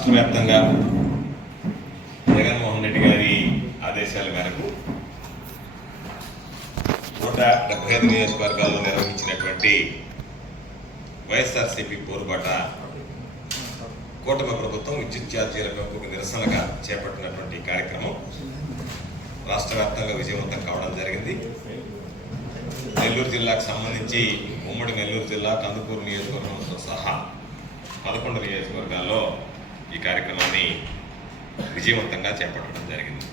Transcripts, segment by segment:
రాష్ట్ర వ్యాప్తంగా జగన్మోహన్ రెడ్డి గారి ఆదేశాల మేరకు నూట డెబ్బై ఐదు నియోజకవర్గాల్లో నిర్వహించినటువంటి వైఎస్ఆర్సీపీ పోరుబాట కూటమి ప్రభుత్వం విద్యుత్ ఛార్జీల పెంపుకు నిరసనగా చేపట్టినటువంటి కార్యక్రమం రాష్ట్ర వ్యాప్తంగా విజయవంతం కావడం జరిగింది. నెల్లూరు జిల్లాకు సంబంధించి ఉమ్మడి నెల్లూరు జిల్లా కందుకూరు నియోజకవర్గంతో సహా పదకొండు నియోజకవర్గాల్లో ఈ కార్యక్రమాన్ని విజయవంతంగా చేపట్టడం జరిగింది.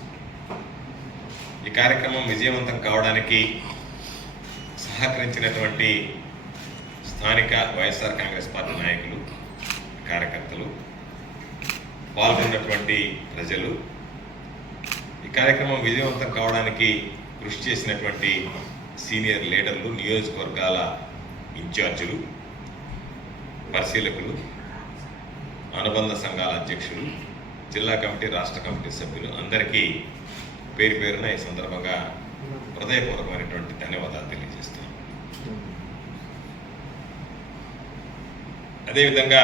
ఈ కార్యక్రమం విజయవంతం కావడానికి సహకరించినటువంటి స్థానిక వైఎస్ఆర్ కాంగ్రెస్ పార్టీ నాయకులు కార్యకర్తలు పాల్గొన్నటువంటి ప్రజలు ఈ కార్యక్రమం విజయవంతం కావడానికి కృషి చేసినటువంటి సీనియర్ లీడర్లు నియోజకవర్గాల ఇన్ఛార్జీలు పరిశీలకులు అనుబంధ సంఘాల అధ్యక్షులు జిల్లా కమిటీ రాష్ట్ర కమిటీ సభ్యులు అందరికీ పేరు పేరున ఈ సందర్భంగా హృదయపూర్వకమైనటువంటి ధన్యవాదాలు తెలియజేస్తాను అదేవిధంగా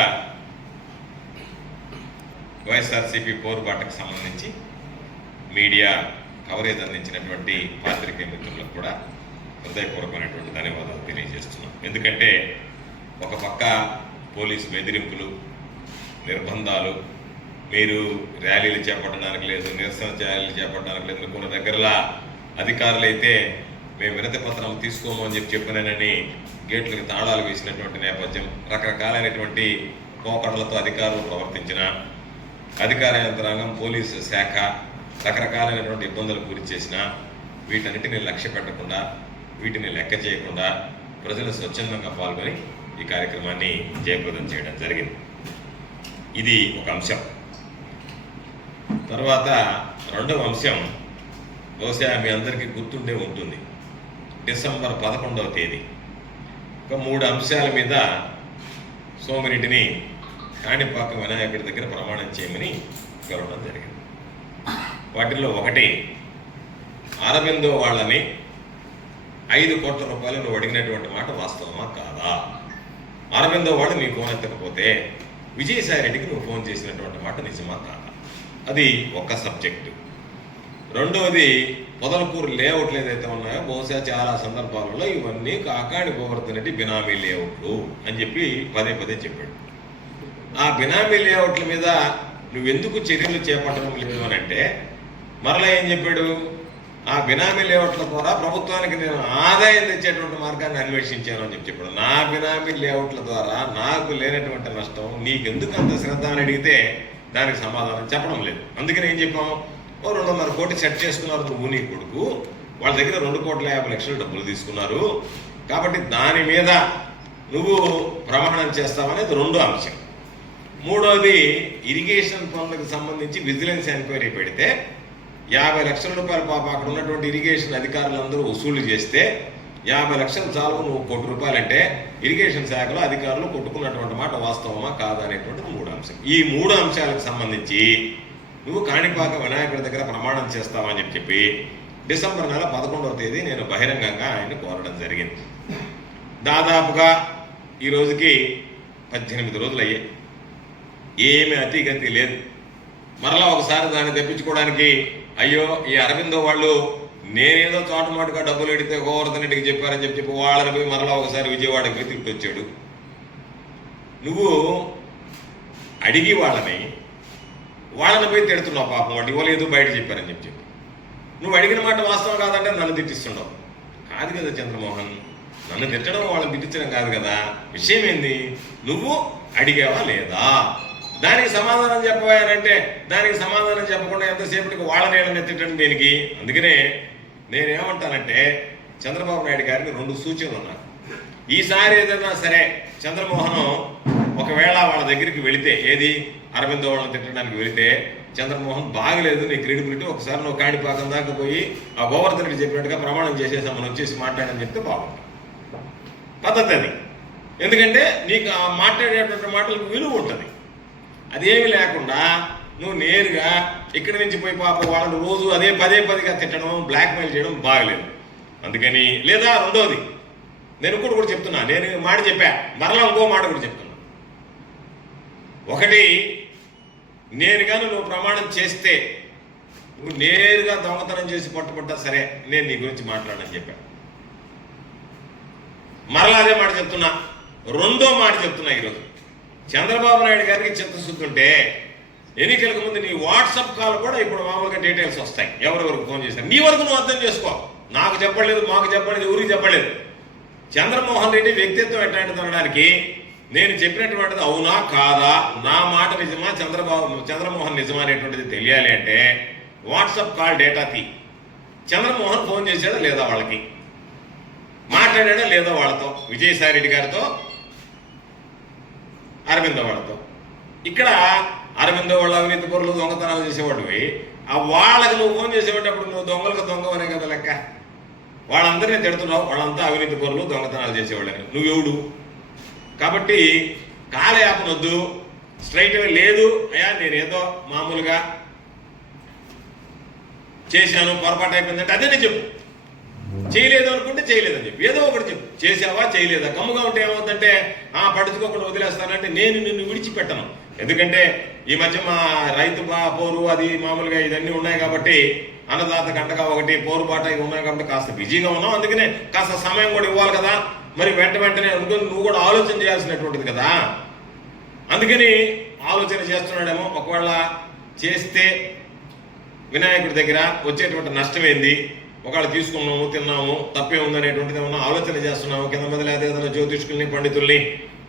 వైఎస్ఆర్సీపీ పోరుబాటకు సంబంధించి మీడియా కవరేజ్ అందించినటువంటి పాత్రికేయ మిత్రులకు కూడా హృదయపూర్వకమైనటువంటి ధన్యవాదాలు తెలియజేస్తున్నాం. ఎందుకంటే ఒక పక్క పోలీసు బెదిరింపులు నిర్బంధాలు. మీరు ర్యాలీలు చేపట్టడానికి లేదు నిరసన ర్యాలీలు చేపట్టడానికి లేదు కొన్ని దగ్గరల అధికారులు అయితే మేము వినతి పత్రం తీసుకోము అని చెప్పి చెప్పినానని గేట్లకు తాళాలు వేసినటువంటి నేపథ్యం రకరకాలైనటువంటి పోకడలతో అధికారులు ప్రవర్తించిన అధికార యంత్రాంగం పోలీసు శాఖ రకరకాలైనటువంటి ఇబ్బందులకు గురి చేసిన వీటన్నిటిని లక్ష్య పెట్టకుండా వీటిని లెక్క చేయకుండా ప్రజలు స్వచ్ఛందంగా పాల్గొని ఈ కార్యక్రమాన్ని జయప్రదం చేయడం జరిగింది. ఇది ఒక అంశం. తర్వాత రెండవ అంశం బహుశా మీ అందరికీ గుర్తుండే ఉంటుంది. డిసెంబర్ పదకొండవ తేదీ. ఒక మూడు అంశాల మీద సోమిరెడ్డిని కాణిపాక వినాయకుడి దగ్గర ప్రమాణం చేయమని కోరడం జరిగింది. వాటిల్లో ఒకటి అరవిందో వాళ్ళని ఐదు కోట్ల రూపాయలు నువ్వు అడిగినటువంటి మాట వాస్తవమా కాదా? అరవిందో వాళ్ళు నీ ఫోన్ ఎత్తకపోతే విజయసాయి రెడ్డికి నువ్వు ఫోన్ చేసినటువంటి మాట నిజమా కాదా అది ఒక సబ్జెక్టు. రెండవది పొదలకూరు లేఅవుట్లు ఏదైతే ఉన్నాయో బహుశా చాలా సందర్భాలలో ఇవన్నీ కాకాడి గోవర్ధన్ రెడ్డి బినామీ లేఅవుట్లు అని చెప్పి పదే పదే చెప్పాడు. ఆ బినామీ లేఅవుట్ల మీద నువ్వెందుకు చర్యలు చేపట్టడం లేదు అని అంటే మరలా ఏం చెప్పాడు? ఆ బినామీ లేఅవుట్ల ద్వారా ప్రభుత్వానికి నేను ఆదాయం తెచ్చేటువంటి మార్గాన్ని అన్వేషించాను అని చెప్పి చెప్పాడు. నా బినామీ లేఅవుట్ల ద్వారా నాకు లేనటువంటి నష్టం నీకెందుకు అంత శ్రద్ధ అని అడిగితే దానికి సమాధానం చెప్పడం లేదు. అందుకని ఏం చెప్పాము ఓ రెండున్నర కోటి సెట్ చేసుకున్నారు నువ్వు నీ కొడుకు. వాళ్ళ దగ్గర రెండు కోట్ల యాభై లక్షలు డబ్బులు తీసుకున్నారు. కాబట్టి దాని మీద నువ్వు ప్రమాణం చేస్తావనేది రెండో అంశం. మూడోది ఇరిగేషన్ పనులకు సంబంధించి విజిలెన్స్ ఎంక్వైరీ పెడితే యాభై లక్షల రూపాయలు పాప అక్కడ ఉన్నటువంటి ఇరిగేషన్ అధికారులందరూ వసూలు చేస్తే యాభై లక్షలు చాలు నువ్వు కోటి రూపాయలంటే ఇరిగేషన్ శాఖలో అధికారులు కొట్టుకున్నటువంటి మాట వాస్తవమా కాదా అనేటువంటిది మూడు అంశం ఈ మూడు అంశాలకు సంబంధించి నువ్వు కాణిపాక వినాయకుడి దగ్గర ప్రమాణం చేస్తావని చెప్పి చెప్పి డిసెంబర్ నెల పదకొండవ తేదీ నేను బహిరంగంగా ఆయన్ని కోరడం జరిగింది. దాదాపుగా ఈ రోజుకి పద్దెనిమిది రోజులు అయ్యాయి. ఏమి అతిగతి లేదు. మరలా ఒకసారి దాన్ని తెప్పించుకోవడానికి అయ్యో ఈ అరవిందో వాళ్ళు నేనేదో చాటుమాటుగా డబ్బులు ఎడితే గోవర్ధన్ రెడ్డికి చెప్పారని చెప్పి చెప్పి వాళ్ళని పోయి మరలా ఒకసారి విజయవాడకి పోయి వచ్చాడు నువ్వు అడిగి వాళ్ళని వాళ్ళని పోయి తిడుతున్నావు పాపం వాటి ఇవ్వలేదు బయట చెప్పారని చెప్పి చెప్పి. నువ్వు అడిగిన మాట వాస్తవం కాదంటే నన్ను తిట్టిస్తున్నావు కాదు కదా చంద్రమోహన్ నన్ను తిట్టడం వాళ్ళని తిట్టించడం కాదు కదా. విషయం ఏంది? నువ్వు అడిగావా లేదా? దానికి సమాధానం చెప్పబోయానంటే దానికి సమాధానం చెప్పకుండా ఎంతసేపటికి వాళ్ళ నీళ్ళని తిట్టడం దీనికి? అందుకనే నేనేమంటానంటే చంద్రబాబు నాయుడు గారికి రెండు సూచనలు ఉన్నాయి ఈసారి ఏదైనా సరే చంద్రమోహన్ ఒకవేళ వాళ్ళ దగ్గరికి వెళితే ఏది? అరవిందో వాళ్ళని తిట్టడానికి వెళితే చంద్రమోహన్ బాగలేదు నీ క్రెడిబిలిటీ ఒకసారి నువ్వు కాణిపాకం దాకా పోయి ఆ గోవర్ధన్ రెడ్డి చెప్పినట్టుగా ప్రమాణం చేసేసామని వచ్చేసి మాట్లాడని చెప్తే బాగుంటుంది. పద్ధతి అది. ఎందుకంటే నీకు ఆ మాట్లాడేటువంటి మాటలకు విలువ ఉంటుంది. అదేమి లేకుండా నువ్వు నేరుగా ఇక్కడి నుంచి పోయి పాప వాళ్ళని రోజు అదే పదే పదిగా తిట్టడం బ్లాక్మెయిల్ చేయడం బాగలేదు. అందుకని లేదా రెండోది నేను ఇంకోటి కూడా చెప్తున్నా నేను మాట చెప్పా మరలా ఇంకో మాట కూడా చెప్తున్నా. ఒకటి నేను నువ్వు ప్రమాణం చేస్తే నువ్వు నేరుగా దొంగతనం చేసి పట్టుకుంటా సరే నేను నీ గురించి మాట్లాడని చెప్పాను మరలా అదే మాట చెప్తున్నా రెండో మాట చెప్తున్నా ఈరోజు. చంద్రబాబు నాయుడు గారికి చిత్తశుద్ధి ఉంటే ఎన్నికలకు ముందు నీ వాట్సాప్ కాల్ కూడా ఇప్పుడు మామూలుగా డీటెయిల్స్ వస్తాయి. ఎవరెవరికి ఫోన్ చేశారు నీ వరకు నువ్వు అర్థం చేసుకో. నాకు చెప్పలేదు మాకు చెప్పలేదు ఊరికి చెప్పలేదు. చంద్రమోహన్ రెడ్డి వ్యక్తిత్వం ఎట్లాంటిది అనడానికి నేను చెప్పినటువంటిది అవునా కాదా? నా మాట నిజమా? చంద్రబాబు చంద్రమోహన్ నిజమా అనేటువంటిది తెలియాలి అంటే వాట్సాప్ కాల్ డేటా తీ. చంద్రమోహన్ ఫోన్ చేసేదా లేదా వాళ్ళకి? మాట్లాడాడా లేదా వాళ్ళతో? విజయసాయి రెడ్డి గారితో? అరవింద వాళ్ళతో ఇక్కడ అరవింద వాళ్ళ అవినీతి పరులు దొంగతనాలు చేసేవాడివి. ఆ వాళ్ళకి నువ్వు ఫోన్ చేసేటప్పుడు నువ్వు దొంగలకు దొంగవనే కదా లెక్క. వాళ్ళందరినీ తిడుతున్నావు వాళ్ళంతా అవినీతి పరులు దొంగతనాలు చేసేవాళ్ళని. నువ్వెవడు కాబట్టి కాలయాపనొద్దు స్ట్రైట్ లేదు. అయ్యా నేనేదో మామూలుగా చేశాను పొరపాటు అయిపోయిందంటే అదే నేను చెప్పు. చేయలేదు అనుకుంటే చేయలేదని చెప్పి. ఏదో ఒకటి చెప్పు. చేసావా చేయలేదా? కమ్ముగా ఉంటే ఏమవుతుందంటే ఆ పడుచుకోకుండా వదిలేస్తానంటే నేను నిన్ను విడిచిపెట్టను. ఎందుకంటే ఈ మధ్య మా రైతు బా- పోరు అది మామూలుగా ఇదన్నీ ఉన్నాయి కాబట్టి అన్నదాత గంటగా ఒకటి పోరుబాట ఇవి ఉన్నాయి కాబట్టి కాస్త బిజీగా ఉన్నాం. అందుకనే కాస్త సమయం కూడా ఇవ్వాలి కదా. మరి వెంట వెంటనే అనుకుని నువ్వు కూడా ఆలోచన చేయాల్సినటువంటిది కదా. అందుకని ఆలోచన చేస్తున్నాడేమో. ఒకవేళ చేస్తే వినాయకుడి దగ్గర వచ్చేటువంటి నష్టం ఏంది? ఒకవేళ తీసుకున్నాము తిన్నాము తప్పే ఉందనేటువంటిది ఏమన్నా ఆలోచన చేస్తున్నాము కింద మంది లేదా ఏదైనా జ్యోతిష్కుల్ని పండితుల్ని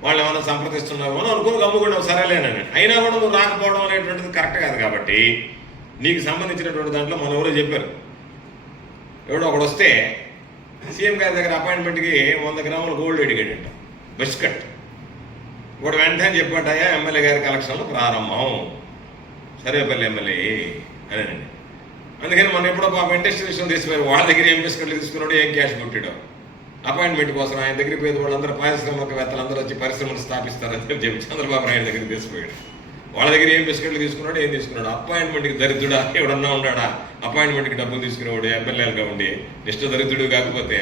వాళ్ళు ఏమైనా సంప్రదిస్తున్నాము అని అనుకుని గమ్ముకుండా సరేలేనని అయినా కూడా నువ్వు రాకపోవడం అనేటువంటిది కరెక్ట్ కాదు కాబట్టి నీకు సంబంధించినటువంటి దాంట్లో మన ఎవరో చెప్పారు. ఎవడో ఒకడు వస్తే సీఎం గారి దగ్గర అపాయింట్మెంట్కి వంద గ్రాముల గోల్డ్ అడిగాడంట బిస్కట్. వాడు వెంటనే చెప్పాడయ్యా ఎమ్మెల్యే గారి కలెక్షన్లు ప్రారంభం. సరేపల్లి ఎమ్మెల్యే అదేనండి అందుకని మనం ఎప్పుడో పాప ఇండస్ట్రియలిస్ట్ తీసిపోయారు వాళ్ళ దగ్గర ఏం బిస్కెట్లు తీసుకున్నాడు ఏం క్యాష్ కొట్టాడు. అపాయింట్మెంట్ కోసం ఆయన దగ్గర పోయేది వాళ్ళందరూ పారిశ్రామికవేత్తలు అందరూ వచ్చి పరిశ్రమలు స్థాపిస్తారని చెప్పి చంద్రబాబు నాయుడు దగ్గర తీసిపోయాడు వాళ్ళ దగ్గర ఏం బిస్కెట్లు తీసుకున్నాడు ఏం తీసుకున్నాడు. అపాయింట్మెంట్కి దరిద్రుడా ఎవడన్నా ఉన్నాడా? అపాయింట్మెంట్కి డబ్బులు తీసుకునేవాడు ఎమ్మెల్యేలుగా ఉండి నిష్ట దరిద్రుడు కాకపోతే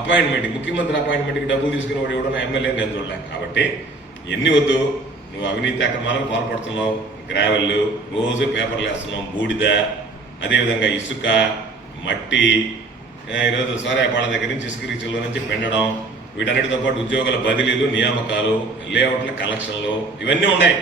అపాయింట్మెంట్ ముఖ్యమంత్రి అపాయింట్మెంట్కి డబ్బులు తీసుకునేవాడు ఎవడన్నా ఎమ్మెల్యే నేను చూడలే కాబట్టి ఎన్ని వద్దు నువ్వు అవినీతి అక్రమాలకు పాల్పడుతున్నావు గ్రావెల్ రోజు పేపర్లు వేస్తున్నావు బూడిద అదేవిధంగా ఇసుక మట్టి ఈరోజు సోరాయపాడ దగ్గర నుంచి ఇసుక రీచ్లో నుంచి పెండడం వీటన్నిటితో పాటు ఉద్యోగుల బదిలీలు నియామకాలు లేఅవుట్ల కలెక్షన్లు ఇవన్నీ ఉన్నాయి.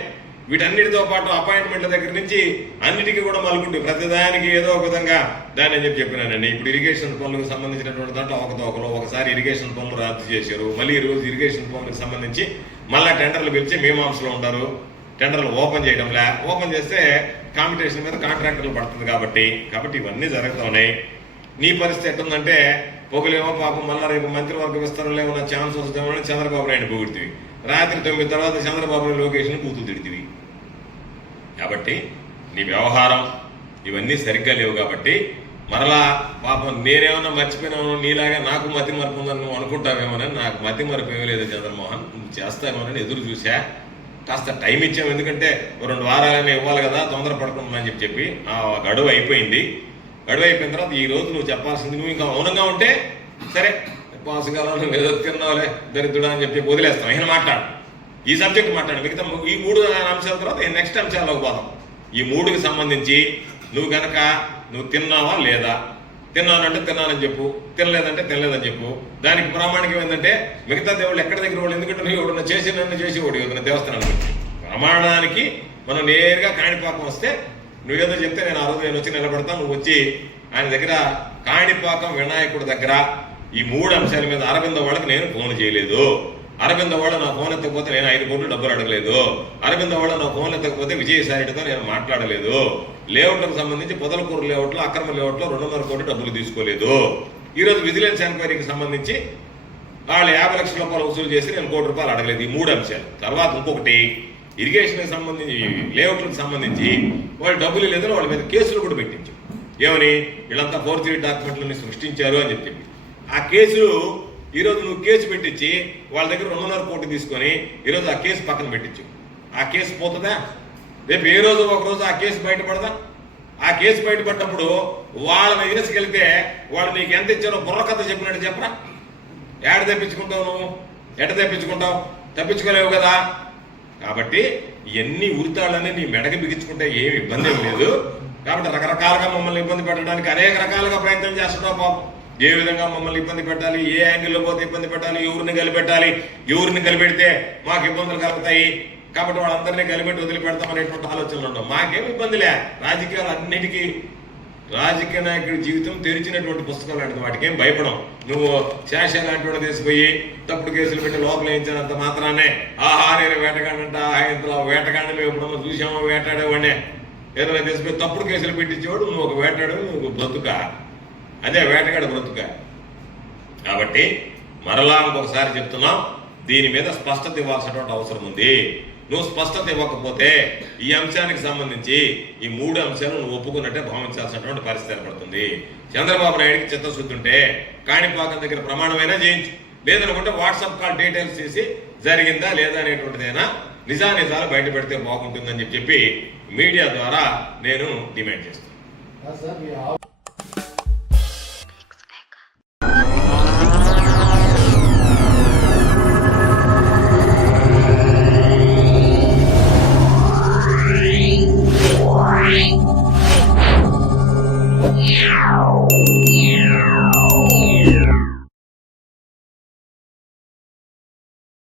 వీటన్నిటితో పాటు అపాయింట్మెంట్ల దగ్గర నుంచి అన్నిటికీ కూడా మలుకుంటే ప్రతిదానికి ఏదో ఒక విధంగా దాన్ని అని చెప్పి చెప్పినానండి. ఇప్పుడు ఇరిగేషన్ పనులకు సంబంధించినటువంటి దాంట్లో ఒకతోకలు ఒకసారి ఇరిగేషన్ పనులు రద్దు చేశారు. మళ్ళీ ఈ రోజు ఇరిగేషన్ పనులకు సంబంధించి మళ్ళీ టెండర్లు పిలిచి మీమాంసలో ఉంటారు. టెండర్లు ఓపెన్ చేయడంలే. ఓపెన్ చేస్తే కాంపిటీషన్ మీద కాంట్రాక్టర్లు పడుతుంది కాబట్టి కాబట్టి ఇవన్నీ జరుగుతూ ఉన్నాయి. నీ పరిస్థితి ఎట్టుందంటే పొగలేమో పాపం మళ్ళా రేపు మంత్రివర్గ విస్తరణలో ఏమన్నా ఛాన్స్ వస్తుందేమో చంద్రబాబు నాయుడు పొగుడుతుంది. రాత్రి తొమ్మిది తర్వాత చంద్రబాబు నాయుడు లోకేషన్ కూతురు తిడుతుంది. కాబట్టి నీ వ్యవహారం ఇవన్నీ సరిగ్గా లేవు కాబట్టి మరలా పాపం నేనేమన్నా మర్చిపోయినామో నీలాగా నాకు మతి మరపు ఉందని నువ్వు అనుకుంటావేమోనని నాకు మతి మరపు ఏమీ లేదు చంద్రమోహన్. నువ్వు చేస్తావేమోనని ఎదురు చూసా కాస్త టైం ఇచ్చాం ఎందుకంటే రెండు వారాలైనా ఇవ్వాలి కదా తొందర పడుకుంటుందని చెప్పి చెప్పి ఆ గడువు అయిపోయింది. గడువు అయిపోయిన తర్వాత ఈ రోజు నువ్వు చెప్పాల్సింది నువ్వు ఇంకా మౌనంగా ఉంటే సరే పాసుగాలం నువ్వు ఏదో తిన్నావులే దరిద్రుడా అని చెప్పి వదిలేస్తాం. ఆయన మాట్లాడు. ఈ సబ్జెక్ట్ మాట్లాడు. మిగతా ఈ మూడు అంశాల తర్వాత నెక్స్ట్ అంశాల్లోకి పోదాం. ఈ మూడుకి సంబంధించి నువ్వు కనుక నువ్వు తిన్నావా లేదా? తిన్నానంటే తిన్నానని చెప్పు. తినలేదంటే తినలేదని చెప్పు. దానికి ప్రామాణికం ఏంటంటే మిగతా దేవుళ్ళు ఎక్కడ దగ్గర వాళ్ళు ఎందుకంటే నువ్వు ఎవడన్నా చేసి నన్ను చేసి వాడు ఏదైనా దేవస్థానానికి ప్రమాణానికి మనం నేరుగా కాణిపాకం వస్తే నువ్వేదో చెప్తే నేను ఆ రోజు నేను వచ్చి నిలబడతాను. నువ్వు వచ్చి ఆయన దగ్గర కాణిపాకం వినాయకుడి దగ్గర ఈ మూడు అంశాల మీద అరవింద వాళ్ళకి నేను ఫోన్ చేయలేదు. అరవింద వాళ్ళు నా ఫోన్ ఎత్తకపోతే నేను ఐదు కోట్లు డబ్బులు అడగలేదు. అరవింద వాళ్ళు నా ఫోన్ ఎత్తకపోతే విజయసాయితో నేను మాట్లాడలేదు. లేఅవుట్లకు సంబంధించి పొదలకూరు లేఅవుట్లో అక్రమ లేఅవుట్లో రెండున్నర కోట్లు డబ్బులు తీసుకోలేదు. ఈరోజు విజిలెన్స్ ఎంక్వైరీకి సంబంధించి వాళ్ళు యాభై లక్షల రూపాయలు వసూలు చేసి నేను కోటి రూపాయలు అడగలేదు ఈ మూడు అంశాలు. తర్వాత ఇంకొకటి ఇరిగేషన్కి సంబంధించి లేఅవుట్లకు సంబంధించి వాళ్ళు డబ్బులు లేదని వాళ్ళ మీద కేసులు కూడా పెట్టించు. ఏమని? వీళ్ళంతా ఫోర్జరీ డాక్యుమెంట్లని సృష్టించారు అని చెప్పి. ఆ కేసులు ఈరోజు నువ్వు కేసు పెట్టించి వాళ్ళ దగ్గర రెండున్నర కోటి తీసుకొని ఈరోజు ఆ కేసు పక్కన పెట్టించు. ఆ కేసు పోతుందా? రేపు ఏ రోజు ఒక రోజు ఆ కేసు బయటపడదా? ఆ కేసు బయటపడ్డప్పుడు వాళ్ళని ఇరసుకెళ్తే వాళ్ళు నీకు ఎంత ఇచ్చారో బుర్రకథ చెప్పినట్టు చెప్పరా? ఏడ తెప్పించుకుంటావు నువ్వు? ఎట తెప్పించుకుంటావు? తప్పించుకోలేవు కదా? కాబట్టి ఎన్ని ఉరితాళ్ళని నీ మెడకి బిగించుకుంటే ఏమి ఇబ్బంది ఏం లేదు. కాబట్టి రకరకాలుగా మమ్మల్ని ఇబ్బంది పెట్టడానికి అనేక రకాలుగా ప్రయత్నం చేస్తున్నావు పాపం. ఏ విధంగా మమ్మల్ని ఇబ్బంది పెట్టాలి? ఏ యాంగిల్లో పోతే ఇబ్బంది పెట్టాలి? ఎవరిని కలిపెట్టాలి? ఎవరిని కలిపెడితే మాకు ఇబ్బందులు కలుగుతాయి? కాబట్టి వాళ్ళందరినీ కలిపెట్టి వదిలిపెడతాం అనేటువంటి ఆలోచనలు ఉండవు. మాకేం ఇబ్బందిలే రాజకీయాలు అన్నిటికీ రాజకీయ నాయకుడి జీవితం తెరిచినటువంటి పుస్తకాలు లాంటిది. వాటికి ఏం భయపడం నువ్వు శేష లాంటి తీసుకుపోయి తప్పుడు కేసులు పెట్టి లోపల వేయించినంత మాత్రానే ఆహా నేను వేటగాడంట ఇంతలో వేటగాడిని ఎప్పుడన్నా చూసామో? వేటాడేవాడినే. ఏదైనా తీసుకుపోయి తప్పుడు కేసులు పెట్టించేవాడు నువ్వు ఒక వేటాడు నువ్వు బతుక. అదే వేటగాడు బ్రతుక. కాబట్టి మరలా ఇంకొకసారి చెప్తున్నాం దీని మీద స్పష్టత ఇవ్వాల్సినటువంటి అవసరం ఉంది. నువ్వు స్పష్టత ఇవ్వకపోతే ఈ అంశానికి సంబంధించి ఈ మూడు అంశాలు నువ్వు ఒప్పుకున్నట్టే భావించాల్సినటువంటి పరిస్థితి ఏర్పడుతుంది. చంద్రబాబు నాయుడికి చిత్తశుద్ధి ఉంటే కాణిపాకం దగ్గర ప్రమాణమైనా చేయించు. లేదనుకుంటే వాట్సాప్ కాల్ డీటెయిల్స్ తీసి జరిగిందా లేదా అనేటువంటిదైనా నిజానిజాలు బయట పెడితే బాగుంటుందని చెప్పి మీడియా ద్వారా నేను డిమాండ్ చేస్తాను.